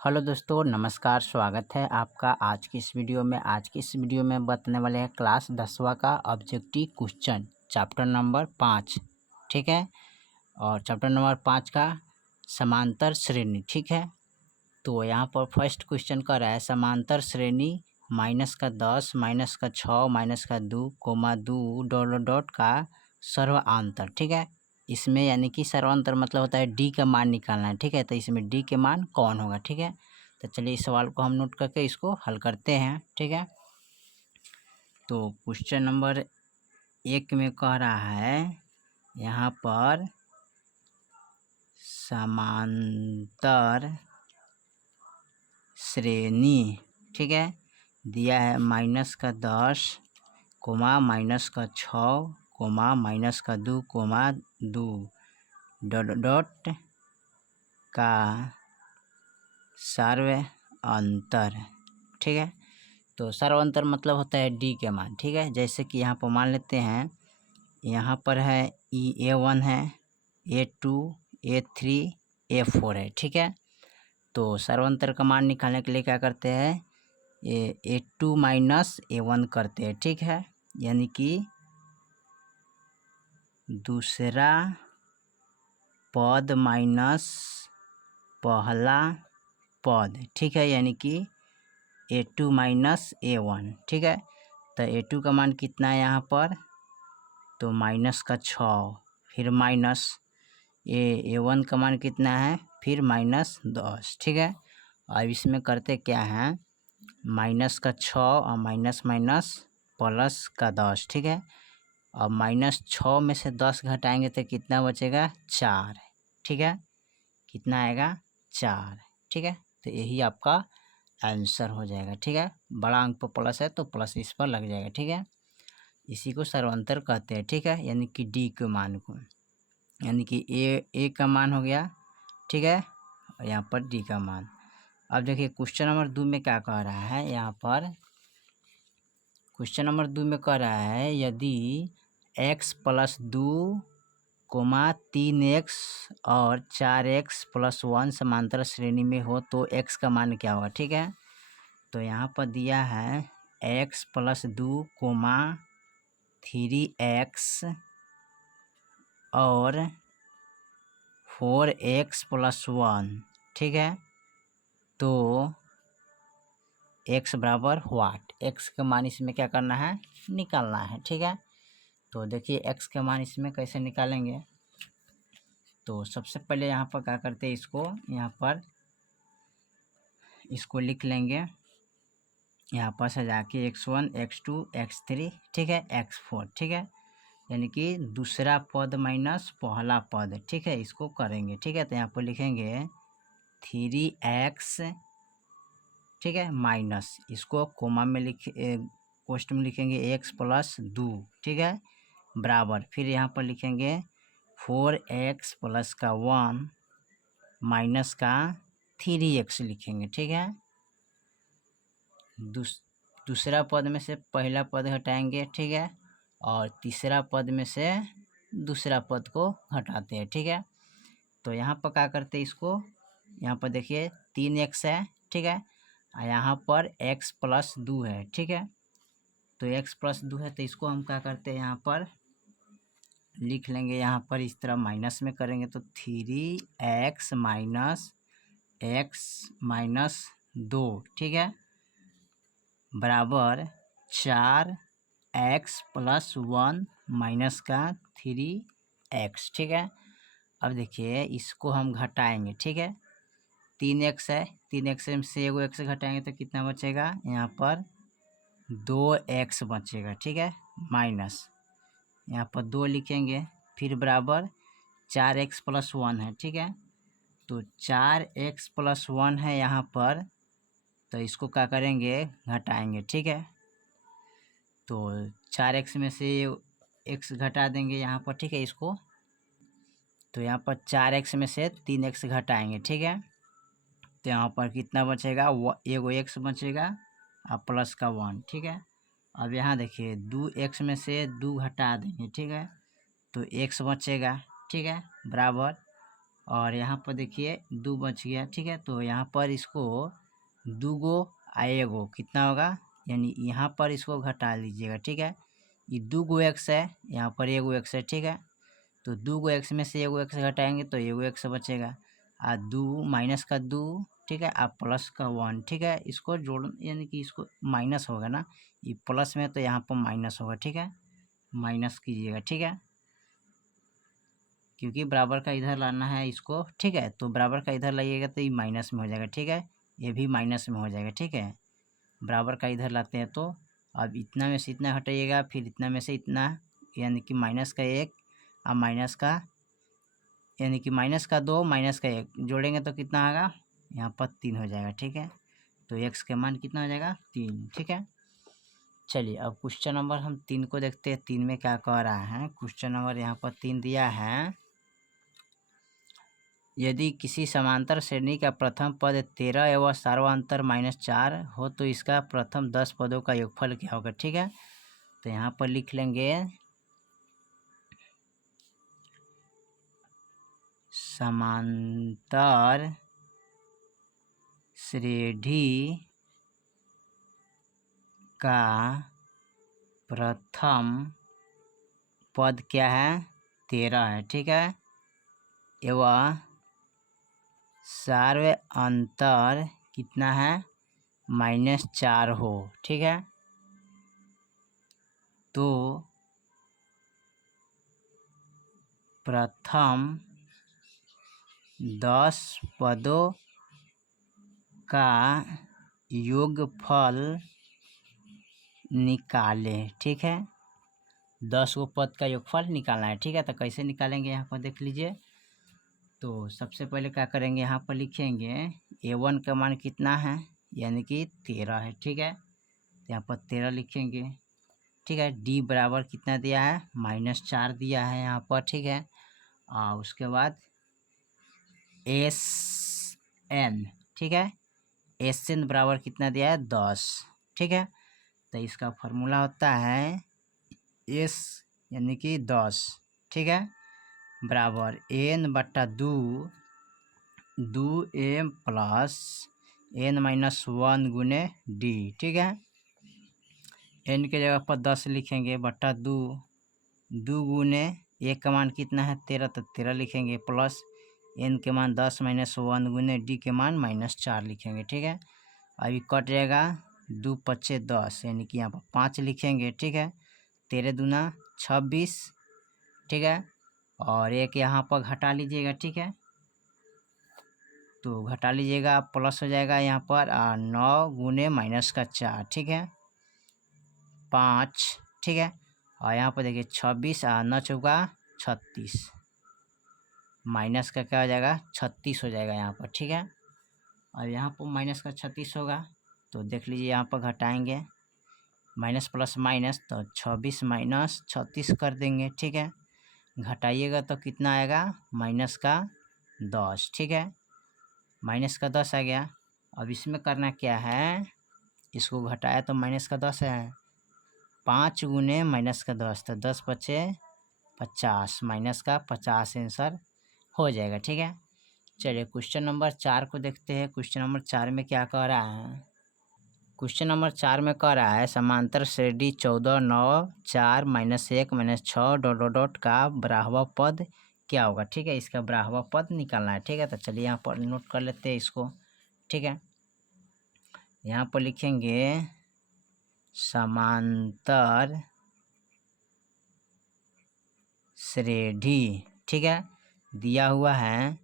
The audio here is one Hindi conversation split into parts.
हेलो दोस्तों, नमस्कार। स्वागत है आपका आज की इस वीडियो में। आज की इस वीडियो में बताने वाले हैं क्लास 10वां का ऑब्जेक्टिव क्वेश्चन चैप्टर नंबर 5। ठीक है, और चैप्टर नंबर 5 का समांतर श्रेणी। ठीक है, तो यहाँ पर फर्स्ट क्वेश्चन कर रहा है समांतर श्रेणी -10 -6 -2 2 डॉट डॉट का सर्वांतर। ठीक है, इसमें यानी कि सर्वांतर मतलब होता है डी का मान निकालना है। ठीक है, तो इसमें डी के मान कौन होगा। ठीक है, तो चलिए इस सवाल को हम नोट करके इसको हल करते हैं। ठीक है, तो क्वेश्चन नंबर 1 में कह रहा है यहाँ पर समांतर श्रेणी। ठीक है, दिया है -10 -6 -2 डॉट डॉट का सर्वांतर। ठीक है, तो सर्वांतर मतलब होता है डी के मान। ठीक है, जैसे कि यहाँ पर मान लेते हैं यहाँ पर है A1 है, A2 A3 A4 है। ठीक है, तो सर्वांतर का मान निकालने के लिए क्या करते हैं, A2 -A1 करते हैं। ठीक है, यानी कि दूसरा पद माइनस पहला पद। ठीक है, यानी कि A2 -A1। ठीक है, तो A2 का मान कितना है यहाँ पर, तो -6, फिर माइनस A1 का मान कितना है, फिर -10। ठीक है, अब इसमें करते क्या हैं, -6 और माइनस माइनस +10। ठीक है, अब -6 में से 10 घटाएंगे तो कितना बचेगा, 4। ठीक है, कितना आएगा, 4। ठीक है, तो यही आपका आंसर हो जाएगा। ठीक है, बड़ा अंक पर प्लस है तो प्लस इस पर लग जाएगा। ठीक है, इसी को सर्वांतर कहते हैं। ठीक है, यानी कि डी के मान को, यानी कि ए का मान हो गया। ठीक है, और यहाँ पर डी का मान। अब देखिए क्वेश्चन नंबर 2 में क्या कह रहा है, यहाँ पर क्वेश्चन नंबर 2 में कह रहा है यदि x + 2, 3x और 4x + 1 समांतर श्रेणी में हो तो x का मान क्या होगा। ठीक है, तो यहाँ पर दिया है x + 2, 3x और 4x + 1। ठीक है, तो x बराबर व्हाट, x का मान इसमें क्या करना है, निकालना है। ठीक है, तो देखिए x का मान इसमें कैसे निकालेंगे, तो सबसे पहले यहाँ पर क्या करते हैं, इसको यहाँ पर इसको लिख लेंगे यहाँ पर सजा के x1 x2 x3। ठीक है, x4। ठीक है, यानी कि दूसरा पद माइनस पहला पद। ठीक है, इसको करेंगे। ठीक है, तो यहाँ पर लिखेंगे 3x। ठीक है, माइनस इसको कोमा में पोस्ट में लिखेंगे x + 2। ठीक है, बराबर फिर यहाँ पर लिखेंगे 4x + का 1 माइनस का 3x लिखेंगे। ठीक है, दूसरा पद में से पहला पद घटाएंगे। ठीक है, और तीसरा पद में से दूसरा पद को घटाते हैं। ठीक है, तो यहाँ पर क्या करते हैं, इसको यहाँ पर देखिए 3x है। ठीक है, और यहाँ पर x + 2 है। ठीक है, तो x + 2 है तो इसको हम क्या करते हैं, यहाँ पर लिख लेंगे। यहाँ पर इस तरह माइनस में करेंगे तो 3x - x - 2। ठीक है, बराबर 4x + 1 माइनस का 3x। ठीक है, अब देखिए इसको हम घटाएंगे। ठीक है, 3x है, 3x से एगो x घटाएंगे तो कितना बचेगा, यहाँ पर 2x बचेगा। ठीक है, माइनस यहाँ पर 2 लिखेंगे, फिर बराबर 4x + 1 है। ठीक है, तो 4x + 1 है यहाँ पर, तो इसको क्या करेंगे, घटाएंगे। ठीक है, तो 4x में से x घटा देंगे यहाँ पर। ठीक है, इसको तो यहाँ पर 4x में से 3x घटाएंगे। ठीक है, तो यहाँ पर कितना बचेगा, एगो x बचेगा और प्लस का 1। ठीक है, अब यहाँ देखिए 2x में से 2 घटा देंगे। ठीक है, तो x बचेगा। ठीक है, बराबर और यहाँ पर देखिए 2 बच गया, ठीक है। तो यहाँ पर इसको 2 गो आएगो कितना होगा, यानी यहाँ पर इसको घटा लीजिएगा, ठीक है। ये 2 गो एक्स है, यहाँ पर 1 गो एक्स है, ठीक है। तो 2 गो एक्स में से 1 गो एक्स घटाएंगे तो 1 गो एक्स बचेगा, और 2 माइनस का 2, ठीक है, और प्लस का 1, ठीक है। इसको जोड़ यानी कि इसको माइनस होगा ना, ये प्लस में तो यहाँ पर माइनस होगा, ठीक है, माइनस कीजिएगा, ठीक है, क्योंकि बराबर का इधर लाना है इसको, ठीक है। तो बराबर का इधर लाइएगा तो ये माइनस में हो जाएगा, ठीक है, ये भी माइनस में हो जाएगा, ठीक है। बराबर का इधर लाते हैं तो अब इतना में से इतना हटाइएगा, फिर इतना में से इतना, यानी कि माइनस का 1 और माइनस का, यानी कि माइनस का 2 माइनस का 1 जोड़ेंगे तो कितना आएगा, यहाँ पर 3 हो जाएगा, ठीक है। तो एक्स का मान कितना हो जाएगा, 3, ठीक है। चलिए अब क्वेश्चन नंबर हम 3 को देखते हैं, 3 में क्या कह रहा है। क्वेश्चन नंबर यहाँ पर 3 दिया है, यदि किसी समांतर श्रेणी का प्रथम पद 13 एवं सार्वंतर -4 हो तो इसका प्रथम 10 पदों का योगफल क्या होगा, ठीक है। तो यहाँ पर लिख लेंगे समांतर श्रेणी का प्रथम पद क्या है, 13 है, ठीक है, एवं सार्वंतर कितना है, -4 हो, ठीक है। तो प्रथम 10 पदों का योगफल निकालें, ठीक है। 10 गो पद का योगफल निकालना है, ठीक है। तो कैसे निकालेंगे यहाँ पर देख लीजिए। तो सबसे पहले क्या करेंगे, यहाँ पर लिखेंगे a1 का मान कितना है, यानी कि 13 है, ठीक है। तो यहाँ पर 13 लिखेंगे, ठीक है। d बराबर कितना दिया है, -4 दिया है यहाँ पर, ठीक है। और उसके बाद SN, ठीक है, SN बराबर कितना दिया है, 10, ठीक है। तो इसका फॉर्मूला होता है S यानी कि 10, ठीक है, बराबर n/2 2m प्लस n-1 गुने d, ठीक है। n के जगह पर 10 लिखेंगे बट्टा 2, 2 गुने 1 का मान कितना है 13, तो 13 लिखेंगे, प्लस n के मान 10 -1 गुने d के मान -4 लिखेंगे, ठीक है। अभी कट जाएगा, 2 पच्चे 10, यानी कि यहाँ पर 5 लिखेंगे, ठीक है। 13 दूना 26, ठीक है, और एक यहाँ पर घटा लीजिएगा, ठीक है। तो घटा लीजिएगा, प्लस हो जाएगा यहाँ पर 9 गुने -4, ठीक है, 5, ठीक है। और यहाँ पर देखिए 26 और 9 चौका 36, माइनस का क्या हो जाएगा, 36 हो जाएगा यहाँ पर, ठीक है। और यहाँ पर माइनस का 36 होगा, तो देख लीजिए यहाँ पर घटाएंगे, माइनस प्लस माइनस, तो 26 माइनस 36 कर देंगे, ठीक है। घटाइएगा तो कितना आएगा, माइनस का 10, ठीक है, माइनस का 10 आ गया। अब इसमें करना क्या है, इसको घटाया तो माइनस का 10 है, 5 गुने माइनस का 10, तो 10 बचे 50, माइनस का 50 आंसर हो जाएगा, ठीक है। चलिए क्वेश्चन नंबर 4 को देखते हैं। क्वेश्चन नंबर 4 में क्या कह रहा है, क्वेश्चन नंबर 4 में कह रहा है समांतर श्रेणी 14 9 4 -1 -6 ... का बराबर पद क्या होगा, ठीक है। इसका बराबर पद निकालना है, ठीक है। तो चलिए यहाँ पर नोट कर लेते हैं इसको, ठीक है। यहाँ पर लिखेंगे समांतर श्रेणी, ठीक है, दिया हुआ है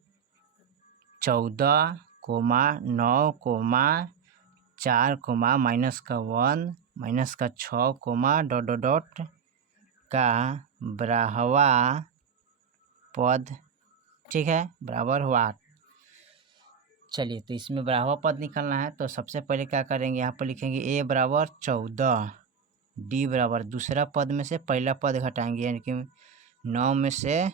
14, 9, 4, -1 -6, ... का बराबर पद, ठीक है, बराबर हुआ। चलिए तो इसमें बराबर पद निकालना है, तो सबसे पहले क्या करेंगे, यहाँ पर लिखेंगे a बराबर 14, d बराबर दूसरा पद में से पहला पद घटाएंगे, यानी कि 9 में से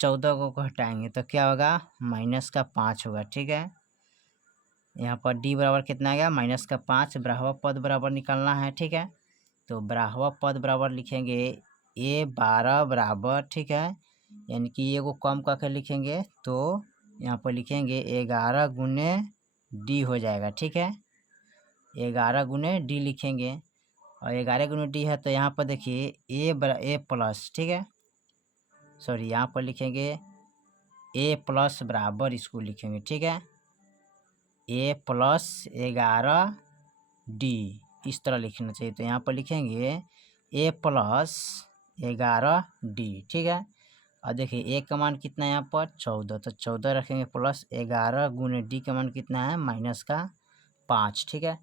14 को घटाएंगे तो क्या होगा, माइनस का 5 होगा, ठीक है। यहाँ पर d बराबर कितना आ गया, माइनस का 5, बराबर पद बराबर निकालना है, ठीक है। तो बराबर पद बराबर लिखेंगे a 12 बराबर, ठीक है, यानी कि ये को कम करके लिखेंगे तो यहाँ पर लिखेंगे 11 गुने डी हो जाएगा। ठीक है, 11 गुने डी लिखेंगे और 11 गुने डी है तो यहाँ पर देखिए ए प्लस, ठीक है, सॉरी यहाँ पर लिखेंगे ए प्लस बराबर इसको लिखेंगे। ठीक है, ए प्लस 11 डी इस तरह लिखना चाहिए। तो यहाँ पर लिखेंगे ए प्लस 11 डी। ठीक है, और देखिए ए का मान कितना है यहाँ पर 14, तो 14 रखेंगे प्लस 11 गुने डी का मान कितना है माइनस का 5। ठीक है,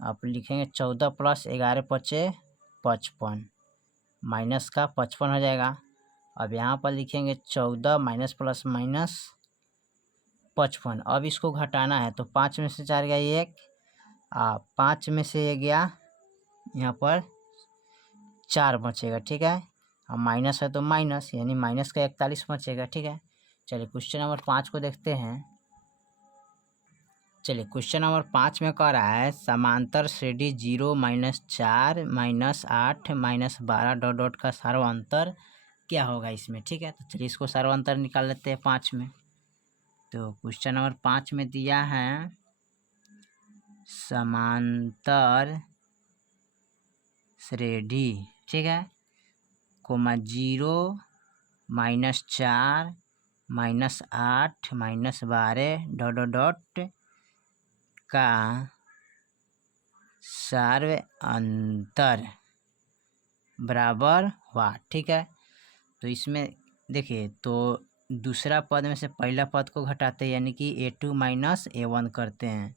आप लिखेंगे 14 प्लस 11 पचे 55 माइनस का 55 हो जाएगा। अब यहाँ पर लिखेंगे 14 माइनस प्लस माइनस 55। अब इसको घटाना है तो 5 में से 4 गया 1, 5 में से 1 गया यहाँ पर 4 बचेगा। ठीक है, अब माइनस है तो माइनस यानी माइनस का 41 बचेगा। ठीक है, चलिए क्वेश्चन नंबर 5 को देखते हैं। चलिए क्वेश्चन नंबर 5 में कह रहा है समांतर श्रेणी 0 -4 -8 -12 डॉट डॉट का सर्वांतर क्या होगा इसमें। ठीक है, तो चलिए इसको सर्वांतर निकाल लेते हैं 5 में। तो क्वेश्चन नंबर 5 में दिया है समांतर श्रेणी, ठीक है, कोमा 0 -4 -8 -12 डॉट डॉट डॉट का सर्वांतर बराबर हुआ। ठीक है, तो इसमें देखिए तो दूसरा पद में से पहला पद को घटाते हैं यानी कि a2 माइनस a1 करते हैं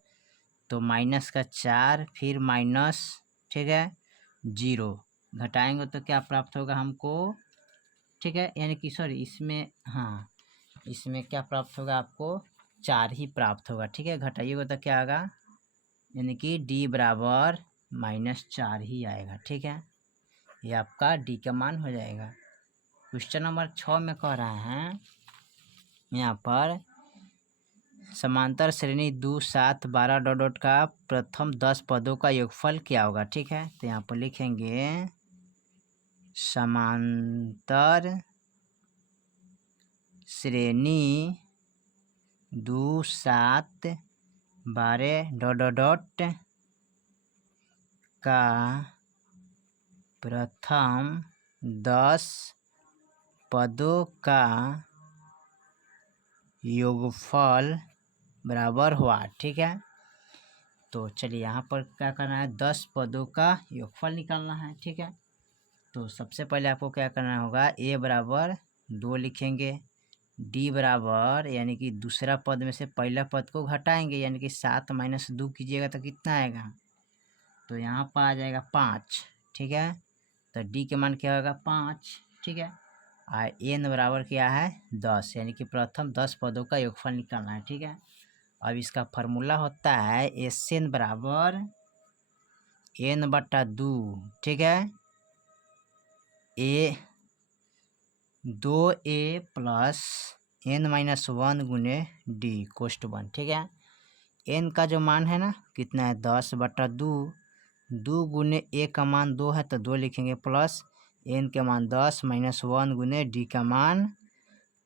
तो माइनस का 4 फिर माइनस, ठीक है, 0 घटाएंगे तो क्या प्राप्त होगा हमको। ठीक है, यानी कि सॉरी इसमें, हाँ इसमें क्या प्राप्त होगा आपको 4 ही प्राप्त होगा। ठीक है, घटाइएगा तो क्या आएगा यानी कि d बराबर -4 ही आएगा। ठीक है, ये आपका d का मान हो जाएगा। क्वेश्चन नंबर 6 में कह रहा है यहाँ पर समांतर श्रेणी 2 7 12 डॉट डॉट का प्रथम 10 पदों का योगफल क्या होगा। ठीक है, तो यहाँ पर लिखेंगे समांतर श्रेणी 2 7 12 डॉट डॉट डॉट का प्रथम 10 पदों का योगफल बराबर हुआ। ठीक है, तो चलिए यहाँ पर क्या करना है 10 पदों का योगफल निकालना है। ठीक है, तो सबसे पहले आपको क्या करना होगा a बराबर 2 लिखेंगे, d बराबर यानी कि दूसरा पद में से पहला पद को घटाएंगे यानी कि 7 - 2 कीजिएगा तो कितना आएगा, तो यहाँ पर आ जाएगा 5। ठीक है, तो d के मान क्या होगा 5। ठीक है, और n बराबर क्या है 10 यानी कि प्रथम 10 पदों का योगफल निकालना है। ठीक है, अब इसका फार्मूला होता है SN बराबर n/2। ठीक है, 2a प्लस n-1 गुने d कोष्ट 1। ठीक है, n का जो मान है ना कितना है 10/2, 2 गुने a का मान 2 है तो 2 लिखेंगे प्लस n के मान 10 -1 गुने d का मान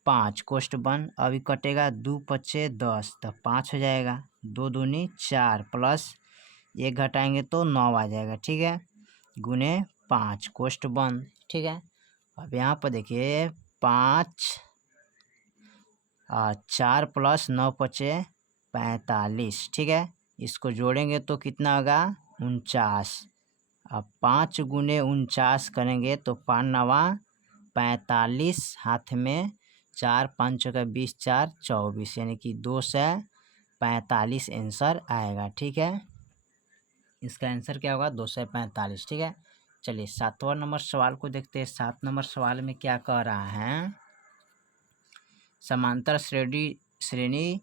5 कोष्ट 1। अभी कटेगा 2 पचे 10 तो 5 हो जाएगा, 2 दूनी 4 प्लस 1 घटाएंगे तो 9 आ जाएगा। ठीक है, गुने 5 कोष्ट 1। ठीक है, अब यहाँ पर देखिए 5 4 प्लस 9 पचे 45। ठीक है, इसको जोड़ेंगे तो कितना होगा 49। अब 5 गुने 49 करेंगे तो 5 9 45, हाथ में 4 5 का 20 4 24 यानी कि 2 से 45 आंसर आएगा। ठीक है, इसका आंसर क्या होगा 245। ठीक है, चलिए 7वां नंबर सवाल को देखते हैं। 7 नंबर सवाल में क्या कह रहा है समांतर श्रेणी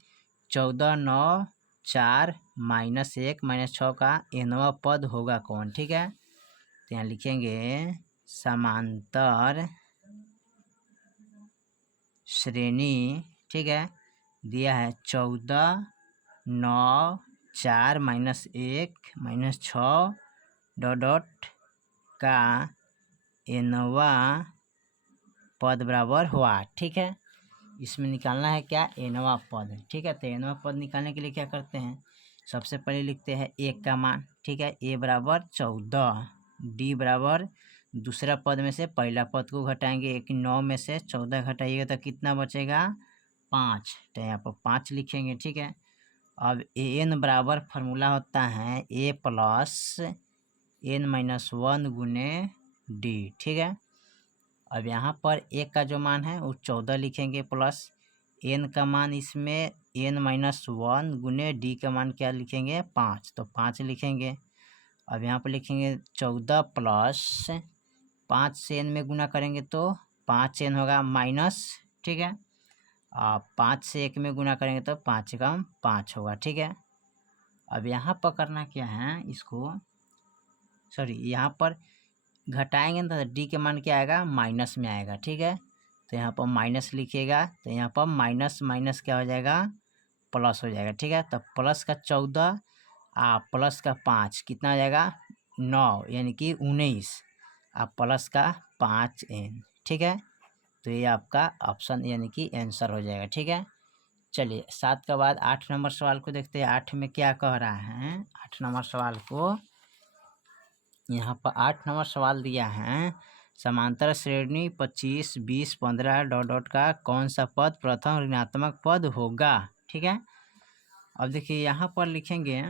14 9 4 -1 -6 का nवां पद होगा कौन। ठीक है, तो यहाँ लिखेंगे समांतर श्रेणी, ठीक है, दिया है 14 9 4 -1 -6 डॉट डॉट का nवां पद बराबर हुआ। ठीक है, इसमें निकालना है क्या, एनवा पद। ठीक है, तो एनवा पद निकालने के लिए क्या करते हैं, सबसे पहले लिखते हैं एक का मान। ठीक है, ए बराबर 14, डी बराबर दूसरा पद में से पहला पद को घटाएंगे, एक 9 में से 14 घटाइएगा तो कितना बचेगा, 5। तो यहाँ पर 5 लिखेंगे। ठीक है, अब एन बराबर फार्मूला होता है ए प्लस एन माइनस 1 गुने डी। ठीक है, अब यहाँ पर एक का जो मान है वो 14 लिखेंगे, प्लस एन का मान इसमें एन माइनस 1 गुने डी का मान क्या लिखेंगे, 5, तो 5 लिखेंगे। अब यहाँ पर लिखेंगे 14 प्लस 5 से एन में गुना करेंगे तो 5 एन होगा माइनस। ठीक है, 5 से 1 में गुना करेंगे तो 5 कम 5 होगा। ठीक है, अब यहाँ पर करना क्या है, इसको सॉरी यहाँ पर घटाएंगे तो डी के मान क्या आएगा, माइनस में आएगा। ठीक है, तो यहाँ पर माइनस लिखिएगा, तो यहाँ पर माइनस माइनस क्या हो जाएगा, प्लस हो जाएगा। ठीक है, तो प्लस का 14 प्लस का 5 कितना हो जाएगा, 9 यानी कि 19 प्लस का 5 एन। ठीक है, तो ये आपका ऑप्शन यानी कि आंसर हो जाएगा। ठीक है, चलिए 7 के बाद 8 नंबर सवाल को देखते हैं। 8 में क्या कह रहा है, 8 नंबर सवाल को यहाँ पर 8 नंबर सवाल दिया है, समांतर श्रेणी 25, 20, 15 डॉट डॉट का कौन सा पद प्रथम ऋणात्मक पद होगा। ठीक है, अब देखिए यहाँ पर लिखेंगे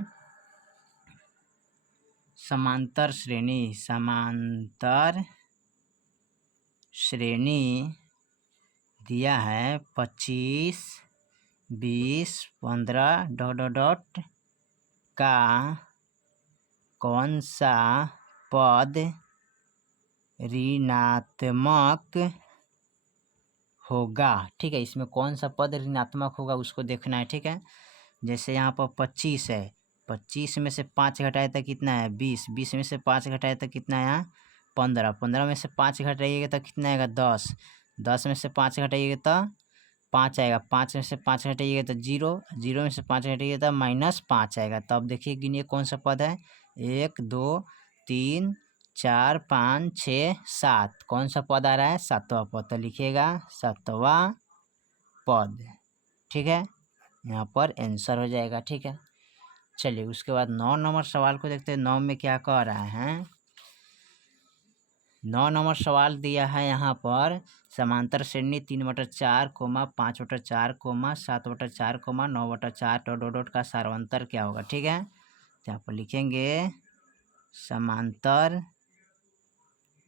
समांतर श्रेणी, समांतर श्रेणी दिया है 25, 20, 15 डॉट डॉट डॉट का कौन सा पद ऋणात्मक होगा। ठीक है, इसमें कौन सा पद ऋणात्मक होगा उसको देखना है। ठीक है, जैसे यहाँ पर 25 है, 25 में से 5 घटाए तो कितना है, 20, 20 में से 5 घटाए तो कितना है, 15, 15 में से 5 घटाइएगा तो कितना आएगा, 10, 10 में से 5 घटाइएगा तो 5 आएगा, 5 में से 5 घटाइएगा तो 0, 0 में से 5 घटाइएगा तो -5 आएगा। तब देखिए गिनिए कौन सा पद है, 1 2 3 4 5 6 7, कौन सा पद आ रहा है, 7वां पद, तो लिखिएगा 7वां पद। ठीक है, यहाँ पर आंसर हो जाएगा। ठीक है, चलिए उसके बाद 9 नंबर सवाल को देखते हैं। 9 में क्या कह रहा है, 9 नंबर सवाल दिया है यहाँ पर समांतर श्रेणी 3/4, 5/4, 7/4, 9/4 डॉट डॉट डॉट का सार्वंतर क्या होगा। ठीक है, तो यहाँ पर लिखेंगे समांतर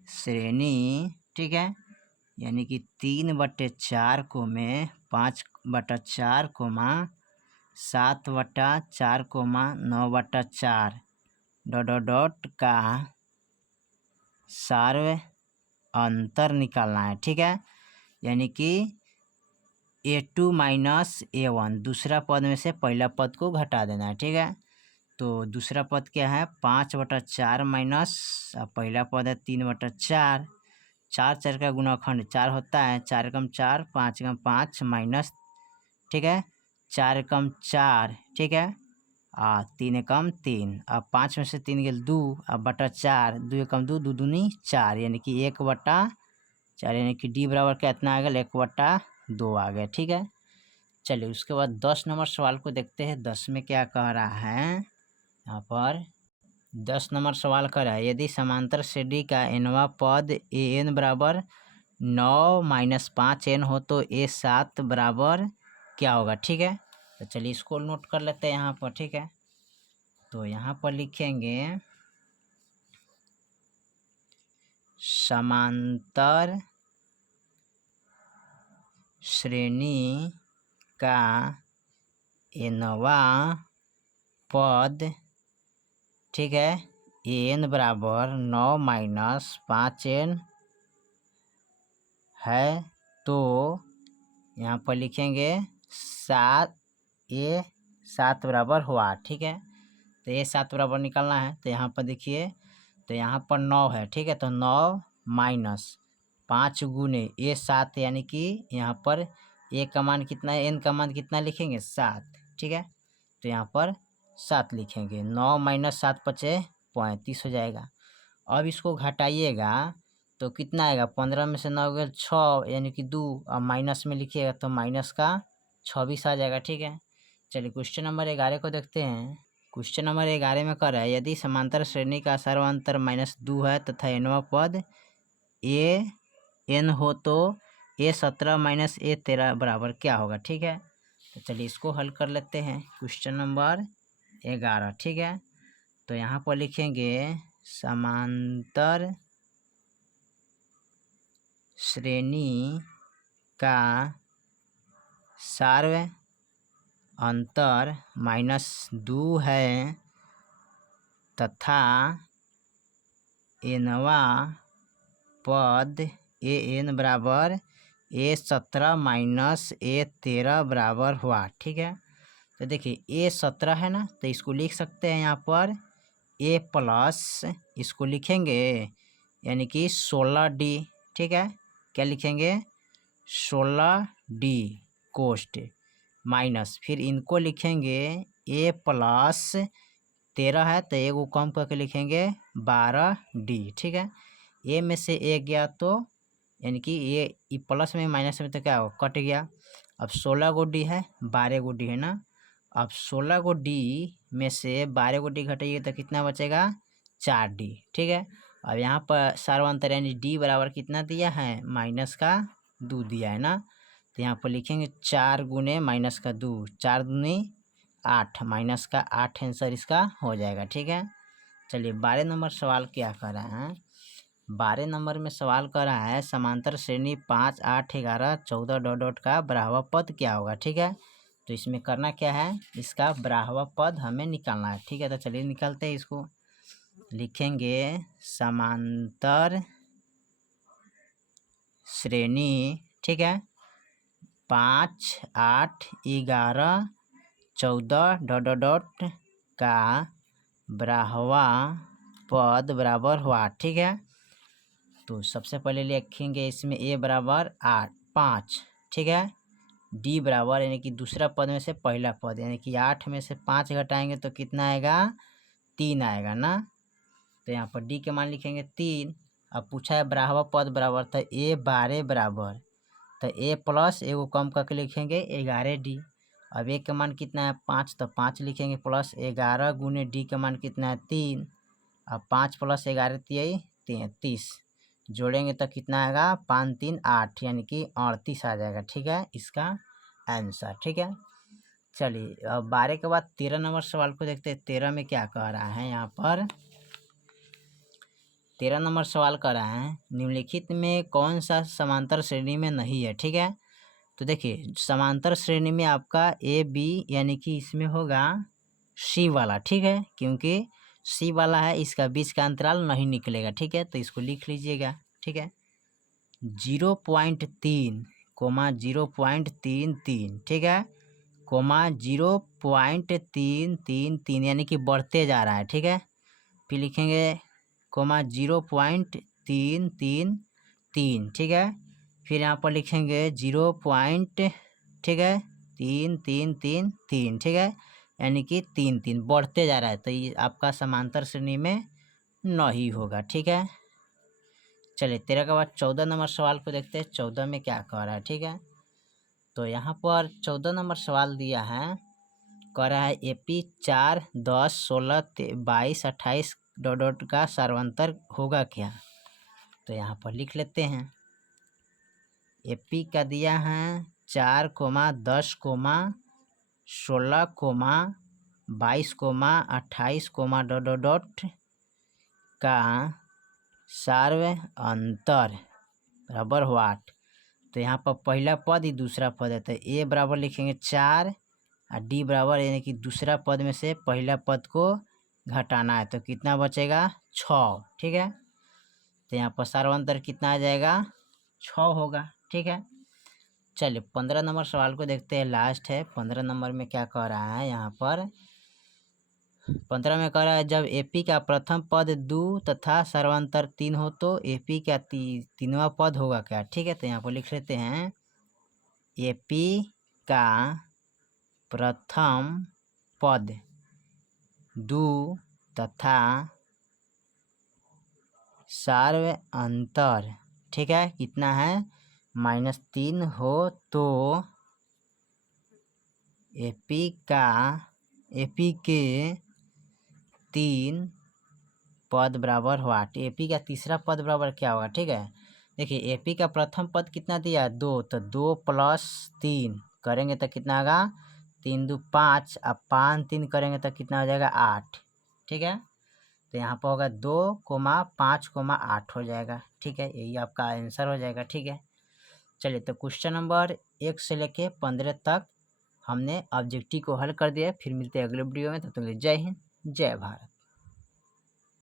श्रेणी। ठीक है, यानी कि 3/4 को में 5/4, 7/4, 9/4 डॉट डॉट डॉट का सार्व अंतर निकालना है। ठीक है, यानी कि A2 माइनस A1, दूसरा पद में से पहला पद को घटा देना है। ठीक है, तो दूसरा पद क्या है, 5/4 माइनस पहला पद है 3/4, 4 4 का गुणाखंड 4 होता है, 4 कम 4, 5 कम 5 माइनस। ठीक है, 4 कम 4। ठीक है, 3 कम 3, अब 5 में से 3 गेल 2, अब बटा 4, 2 कम 2, 2 दूनी 4 यानी कि 1/4 यानी कि डी बराबर कितना आ गया, 1/2 आ गया। ठीक है, चलिए उसके बाद 10 नंबर सवाल को देखते हैं। 10 में क्या कह रहा है, यहाँ पर 10 नंबर सवाल कर रहा है, यदि समांतर श्रेणी का nवां पद an बराबर 9 माइनस 5n हो तो A7 बराबर क्या होगा। ठीक है, तो चलिए इसको नोट कर लेते हैं यहाँ पर। ठीक है, तो यहाँ पर लिखेंगे समांतर श्रेणी का nवां पद। ठीक है, an बराबर 9 माइनस 5n है तो यहाँ पर लिखेंगे 7 बराबर हुआ। ठीक है, तो A7 बराबर निकालना है, तो यहाँ पर देखिए, तो यहाँ पर 9 है। ठीक है, तो 9 माइनस 5 गुने A7 यानी कि यहाँ पर A का मान कितना है, N का मान कितना लिखेंगे, 7। ठीक है, तो यहाँ पर 7 लिखेंगे, 9 माइनस 7 × 5 = 35 हो जाएगा। अब इसको घटाइएगा तो कितना आएगा, 15 में से 9 गया 6 यानी कि 2, अब माइनस में लिखिएगा तो माइनस का 26 आ जाएगा। ठीक है, चलिए क्वेश्चन नंबर 11 को देखते हैं। क्वेश्चन नंबर 11 में कर रहा है, यदि समांतर श्रेणी का सर्वांतर -2 है तथा nवा पद ए एन हो तो A17 - A13 बराबर क्या होगा। ठीक है, तो चलिए इसको हल कर लेते हैं। क्वेश्चन नंबर 11, ठीक है, तो यहाँ पर लिखेंगे समांतर श्रेणी का सर्वांतर -2 है तथा nवा पद an बराबर A17 - A13 बराबर हुआ। ठीक है, तो देखिए A17 है ना, तो इसको लिख सकते हैं यहाँ पर A प्लस, इसको लिखेंगे यानी कि 16D। ठीक है, क्या लिखेंगे 16D कोष्ट माइनस, फिर इनको लिखेंगे A प्लस 13 है तो एक को कम करके लिखेंगे 12D। ठीक है, ए में से एक गया तो यानी कि ये प्लस में माइनस में तो क्या हो, कट गया। अब 16 गो डी है, 12 गो डी है ना, अब 16 गो डी में से 12 गो डी घटाइए तो कितना बचेगा 4D। ठीक है, अब यहाँ पर सर्वांतर यानी डी बराबर कितना दिया है, -2 दिया है ना, तो यहाँ पर लिखेंगे 4 गुने -2, 4 दूनी 8, -8 आंसर इसका हो जाएगा। ठीक है, चलिए 12 नंबर सवाल क्या कर रहा है। 12 नंबर में सवाल कर रहा है समांतर श्रेणी 5, 8, 11, 14 डॉट का बराबर पद क्या होगा। ठीक है, तो इसमें करना क्या है, इसका बराबर पद हमें निकालना है। ठीक है, तो चलिए निकालते हैं इसको। लिखेंगे समांतर श्रेणी, ठीक है, 5, 8, 11, 14 डॉट का बराबर पद बराबर हुआ। ठीक है, तो सबसे पहले लिखेंगे इसमें a बराबर 5, ठीक है, d बराबर यानी कि दूसरा पद में से पहला पद यानी कि 8 में से 5 घटाएंगे तो कितना आएगा 3 आएगा ना, तो यहाँ पर d के मान लिखेंगे 3। अब पूछा है बराबर पद बराबर था a 12 बराबर, तो a प्लस एक को कम करके लिखेंगे 11D। अब a का मान कितना है 5, तो 5 लिखेंगे प्लस 11 गुने d का मान कितना है 3। अब 5 + 11 33, जोड़ेंगे तो कितना आएगा 5 3 8 यानी कि 38 आ जाएगा। ठीक है, इसका आंसर। ठीक है, चलिए अब 12 के बाद 13 नंबर सवाल को देखते हैं। 13 में क्या कह रहा है, यहाँ पर 13 नंबर सवाल कर रहा है निम्नलिखित में कौन सा समांतर श्रेणी में नहीं है। ठीक है, तो देखिए समांतर श्रेणी में आपका ए बी यानी कि इसमें होगा सी वाला। ठीक है, क्योंकि सी वाला है, इसका बीच का अंतराल नहीं निकलेगा। ठीक है, तो इसको लिख लीजिएगा। ठीक है, 0.3, 0.33, ठीक है, 0.333 यानी कि बढ़ते जा रहा है। ठीक है, फिर लिखेंगे 0.333, ठीक है, फिर यहाँ पर लिखेंगे 0. ठीक है 3333, ठीक है, यानी कि 3 बढ़ते जा रहा है, तो ये आपका समांतर श्रेणी में नहीं होगा। ठीक है, चलिए 13 के बाद 14 नंबर सवाल को देखते हैं। 14 में क्या कह रहा है। ठीक है, तो यहाँ पर 14 नंबर सवाल दिया है, कह रहा है AP 4, 10, 16, 22, 28 डॉट का सर्वांतर होगा क्या। तो यहाँ पर लिख लेते हैं। AP का दिया है 4, 10, 16, 22, 28 डॉट का सर्वांतर बराबर हुआ 8। तो यहाँ पर पहला पद ही दूसरा पद है, तो a बराबर लिखेंगे 4 और d बराबर यानी कि दूसरा पद में से पहला पद को घटाना है, तो कितना बचेगा 6। ठीक है, तो यहाँ पर सर्वांतर कितना आ जाएगा 6 होगा। ठीक है, चलिए 15 नंबर सवाल को देखते हैं, लास्ट है। 15 नंबर में क्या कह रहा है, यहाँ पर 15 में कह रहा है जब AP का प्रथम पद 2 तथा सर्वांतर 3 हो तो AP का तीनवा पद होगा क्या। ठीक है, तो यहाँ पर लिख लेते हैं AP का प्रथम पद 2 तथा सार्व अंतर, ठीक है, कितना है -3 हो तो एपी के 3 पद बराबर व्हाट, एपी का तीसरा पद बराबर क्या होगा। ठीक है, देखिए एपी का प्रथम पद कितना दिया 2, तो 2 + 3 करेंगे तो कितना आएगा 3 × 2 = 5, अब 5 3 करेंगे तो कितना हो जाएगा 8। ठीक है, तो यहाँ पर होगा 2, 5, 8 हो जाएगा। ठीक है, यही आपका आंसर हो जाएगा। ठीक है, चलिए तो क्वेश्चन नंबर 1 से लेके 15 तक हमने ऑब्जेक्टिव को हल कर दिया है। फिर मिलते हैं अगले वीडियो में, तब तक जय हिंद जय भारत।